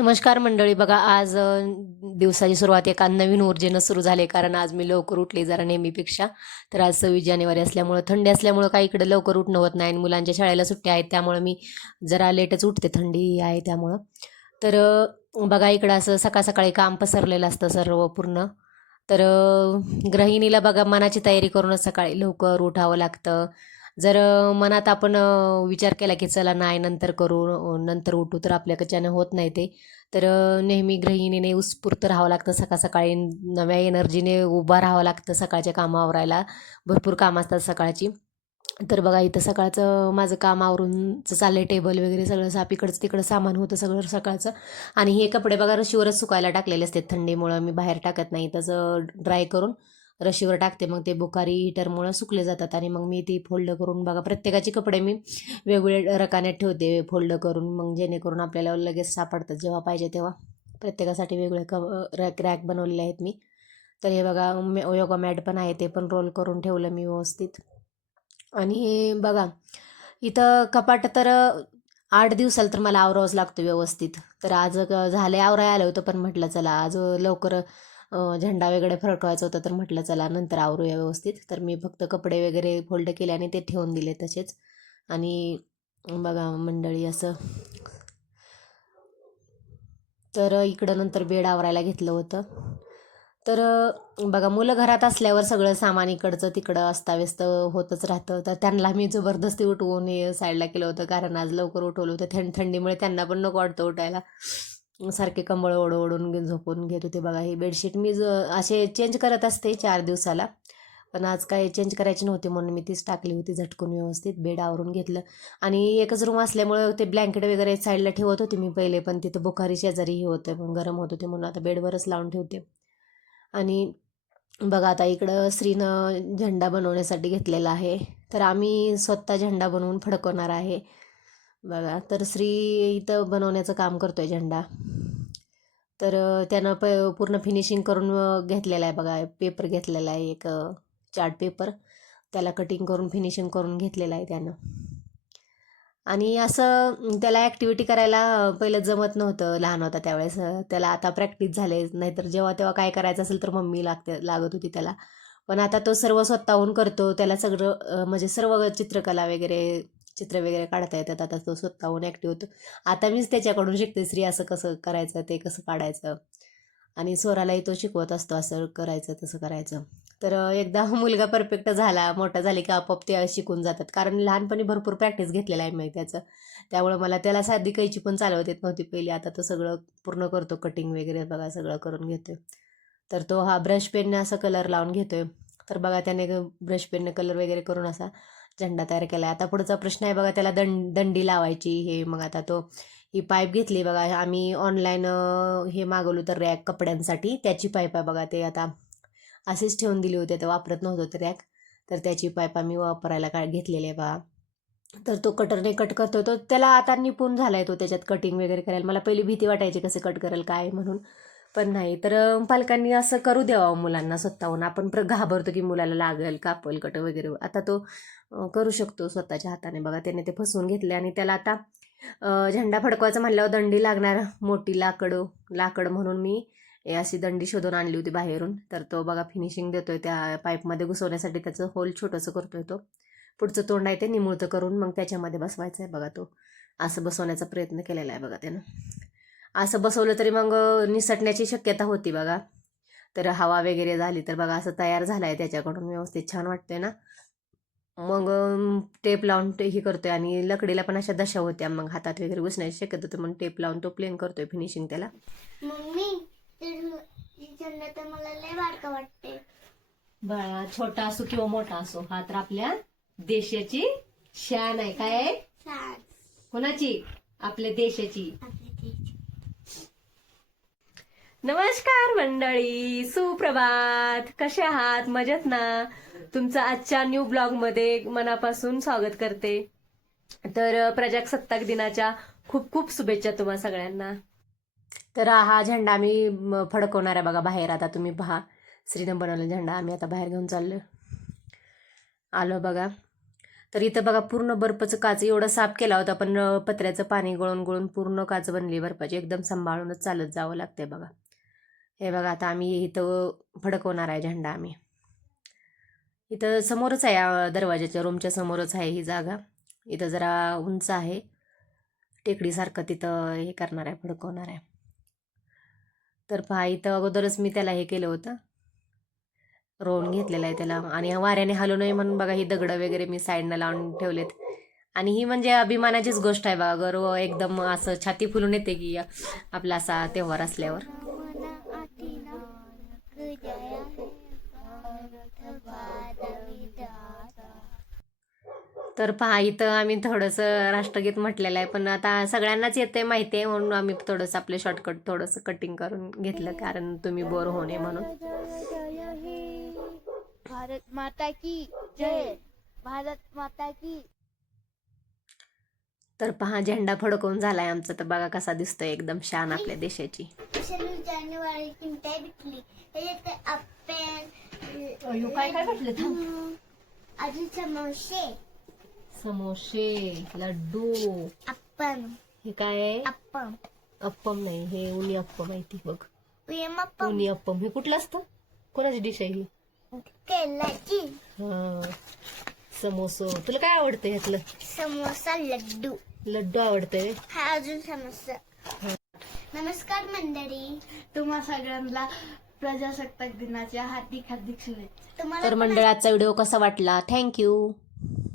नमस्कार मंडळी बघा आज दिवसाची सुरुवात एका नवीन ऊर्जेनं सुरू झाली कारण आज मी लवकर उठले जरा नेहमीपेक्षा. तर आज सव्वीस जानेवारी असल्यामुळं थंडी असल्यामुळं काही इकडे लवकर उठणं होत नाही. आणि मुलांच्या शाळेला सुट्ट्या आहेत त्यामुळं मी जरा लेटच उठते. थंडी आहे त्यामुळं. तर बघा इकडं असं सकाळ सकाळी काम पसरलेलं असतं सर्व पूर्ण. तर गृहिणीला बघा मनाची तयारी करूनच सकाळी लवकर उठावं लागतं. जर मनात आपण विचार केला की चला नाही नंतर करू नंतर उठू तर आपल्याकडच्यानं होत नाही ते. तर नेहमी गृहिणीने उत्स्फूर्त राहावं लागतं. सकाळ सकाळी नव्या एनर्जीने उभा राहावं लागतं सकाळच्या कामं आवरायला भरपूर कामं असतात सकाळची. तर बघा इथं सकाळचं माझं काम आवरून चाललंय टेबल वगैरे सगळं साफ इकडचं तिकडं सामान होतं सगळं सकाळचं. आणि हे कपडे बघा रशीवरच सुकायला टाकलेले असते थंडीमुळं. मी बाहेर टाकत नाही तसं ड्राय करून. रशीवर टाकते. मग ते बुखारी हिटरमुळं सुकले जातात आणि मग मी ती फोल्ड करून बघा प्रत्येकाचे कपडे मी वेगवेगळ्या रकान्यात ठेवते फोल्ड करून. मग जेणेकरून आपल्याला लगेच सापडतात जेव्हा पाहिजे तेव्हा. प्रत्येकासाठी वेगळे क रॅक रॅक बनवलेले आहेत मी. तर हे बघा योगा मॅट पण आहे ते पण रोल करून ठेवलं मी व्यवस्थित. आणि बघा इथं कपाट तर आठ दिवसाला तर मला आवरावंच लागतो व्यवस्थित. तर आज क- झाले आवराय आलं होतं पण म्हटलं चला आज लवकर झेंडा वगैरे फडकवायचा होता तर म्हटलं चला नंतर आवरूया व्यवस्थित. तर मी फक्त कपडे वगैरे फोल्ड केले आणि ते ठेवून दिले तसेच. आणि बघा मंडळी असं. तर इकडं नंतर बेड आवरायला घेतलं होतं. तर बघा मुलं घरात असल्यावर सगळं सामान इकडचं तिकडं अस्ताव्यस्त होतच राहतं. तर त्यांना मी जबरदस्ती उठवून हे साईडला केलं होतं. कारण आज लवकर उठवलं होतं थंड थंडीमुळे त्यांना पण नको वाटतं उठायला. सारखे कंबळ ओढ ओढून झोपून घेत होते बघा हे बेडशीट. मी ज असे चेंज करत असते चार दिवसाला. पण आज काय चेंज करायची नव्हती म्हणून मी तीच टाकली होती झटकून व्यवस्थित बेड आवरून घेतलं. आणि एकच रूम असल्यामुळे ते ब्लँकेट वगैरे साईडला ठेवत होते मी पहिले पण तिथं बुखारी शेजारी हे होतं पण गरम होत होते म्हणून आता बेडवरच लावून ठेवते. आणि बघा आता इकडं श्रीनं झेंडा बनवण्यासाठी घेतलेला आहे. तर आम्ही स्वतः झेंडा बनवून फडकवणार आहे. बघा तर श्री इथं बनवण्याचं काम करतोय झेंडा. तर त्यानं प पूर्ण फिनिशिंग करून घेतलेला आहे बघा. पेपर घेतलेला आहे एक चार्ट पेपर त्याला कटिंग करून फिनिशिंग करून घेतलेलं आहे त्यानं. आणि असं त्याला ॲक्टिव्हिटी करायला पहिलं जमत नव्हतं. लहान होता त्यावेळेस त्याला आता प्रॅक्टिस झाले. नाहीतर जेव्हा तेव्हा काय करायचं असेल तर मम्मी लागते लागत होती त्याला. पण आता तो सर्व स्वतःहून करतो. त्याला सगळं म्हणजे सर्व चित्रकला वगैरे चित्र वगैरे काढता येतात. आता तो स्वतःहून ॲक्टिव्ह होतो. आता मीच त्याच्याकडून शिकते स्त्री असं कसं करायचं ते कसं काढायचं. आणि स्वरालाही तो शिकवत असतो असं करायचं तसं करायचं. तर एकदा मुलगा परफेक्ट झाला मोठा झाले की आपोआप ते शिकून जातात. कारण लहानपणी भरपूर प्रॅक्टिस घेतलेला आहे मी त्याचं. त्यामुळं मला त्याला साधी कैची पण चालवत येत नव्हती पहिली. आता तो सगळं पूर्ण करतो कटिंग वगैरे बघा सगळं करून घेतोय. तर तो हा ब्रश पेनने असं कलर लावून घेतोय. तर बघा त्याने ब्रश पेनने कलर वगैरे करून असा झेंडा तयार केला आहे आता पुढचा प्रश्न आहे बघा त्याला दंड दंडी लावायची. हे मग आता तो ही पाईप घेतली बघा. आम्ही ऑनलाईन हे मागवलं तर रॅक कपड्यांसाठी. त्याची पाईप आहे बघा ते आता असेच ठेवून दिली होती. तर वापरत नव्हतो ते रॅक तर त्याची पाईप आम्ही वापरायला काय घेतलेली आहे बघा. तर तो कटरने कट करतो तो त्याला आता निपुण झालाय तो त्याच्यात कटिंग वगैरे करायला. मला पहिली भीती वाटायची कसं कट करेल काय म्हणून. पण नाही तर पालकांनी असं करू द्यावं मुलांना स्वतःहून. आपण प्र घाबरतो की मुलाला लागेल कापल कट वगैरे. आता तो करू शकतो स्वतःच्या हाताने. बघा त्याने ते फसवून घेतले आणि त्याला आता झेंडा फडकवायचा म्हणल्यावर दंडी लागणार. मोठी लाकड लाकड म्हणून मी अशी दंडी शोधून आणली होती बाहेरून. तर तो बघा फिनिशिंग देतोय त्या पाईपमध्ये घुसवण्यासाठी. त्याचं होल छोटंसं करतोय तो. पुढचं तोंड आहे ते निमुळतं करून मग त्याच्यामध्ये बसवायचं आहे बघा तो. असं बसवण्याचा प्रयत्न केलेला आहे बघा त्यानं. असं बसवलं तरी मग निसटण्याची शक्यता होती बघा. तर हवा वगैरे झाली तर बघा असं तयार झालं आहे त्याच्याकडून व्यवस्थित छान वाटतंय ना. मग टेप लावून ते हे करतोय आणि लकडीला पण अशा दशा होत्या मग हातात वगैरे घुसण्याची शक्यता होती म्हणून टेप लावून तो प्लेन करतोय फिनिशिंग त्याला. मम्मी बाळा छोटा असो किंवा मोठा असो हा तर आपल्या देशाची शान आहे. काय कोणाची? आपल्या देशाची. नमस्कार मंडळी सुप्रभात. कसे आहात? मजेत ना? तुमचं आजच्या न्यू ब्लॉगमध्ये मनापासून स्वागत करते. तर प्रजासत्ताक दिनाच्या खूप खूप शुभेच्छा तुम्हा सगळ्यांना. तर हा झेंडा आम्ही फडकवणार आहे बघा बाहेर. आता तुम्ही पहा. श्रीनं बनवलेला झेंडा आम्ही आता बाहेर घेऊन चाललो आलो बघा. तर इथं बघा पूर्ण बर्फाचं काच एवढं साफ केला होता पण पत्र्याचं पाणी गळून गळून पूर्ण काच बनली बर्फाची. एकदम सांभाळूनच चालत जावं लागते बघा. हे बघा आता आम्ही इथं फडकवणार आहे झेंडा आम्ही. इथं समोरच आहे दरवाजाच्या रूमच्या समोरच आहे ही जागा. इथं जरा उंच आहे. टेकडीसारखं तिथं हे करणार आहे फडकवणार आहे. तर पहा इथं अगोदरच मी त्याला हे केलं होतं. रोवून घेतलेलं आहे त्याला. आणि वाऱ्याने हलू नये म्हणून बघा ही दगडं वगैरे मी साईडनं लावून ठेवलेत. आणि ही म्हणजे अभिमानाचीच गोष्ट आहे बघा गर्व एकदम असं छाती फुलून येते की आपला असा त्योहार असल्यावर. तर पहा इथं आम्ही थोडंसं राष्ट्रगीत म्हटलेलं आहे पण आता सगळ्यांनाच येते माहिती आहे म्हणून आम्ही थोडंसं आपले शॉर्टकट थोडंसं कटिंग करून घेतलं कारण तुम्ही बोर होणे म्हणून. भारत माता की जय भारत माता की तर पहा झेंडा फडकवून झालाय आमचा. तर बघा कसा दिसतोय एकदम शान आपल्या देशाची. काय अप्पेल काय काय भेटले? अजून समोसे. समोसे लड्डू. अप्पम. हे काय आहे? अप्पम. अप्पम नाही हे उनी अप्पम आहे ती बघ. उनी अप्पम. हे कुठलं असतं? कोणाची डिश आहे ही? केलाची. हा. समोसो. तुला काय आवडतं ह्यातलं? समोसा लड्डू. लड्डू आवडतंय. हा अजून समोसा नमस्कार मंडळी. तुम्हा सगळ्यांना प्रजासत्ताक दिनाच्या हार्दिक हार्दिक शुभेच्छा. तुम्हाला तर मंडळाचा व्हिडिओ कसा वाटला? थँक्यू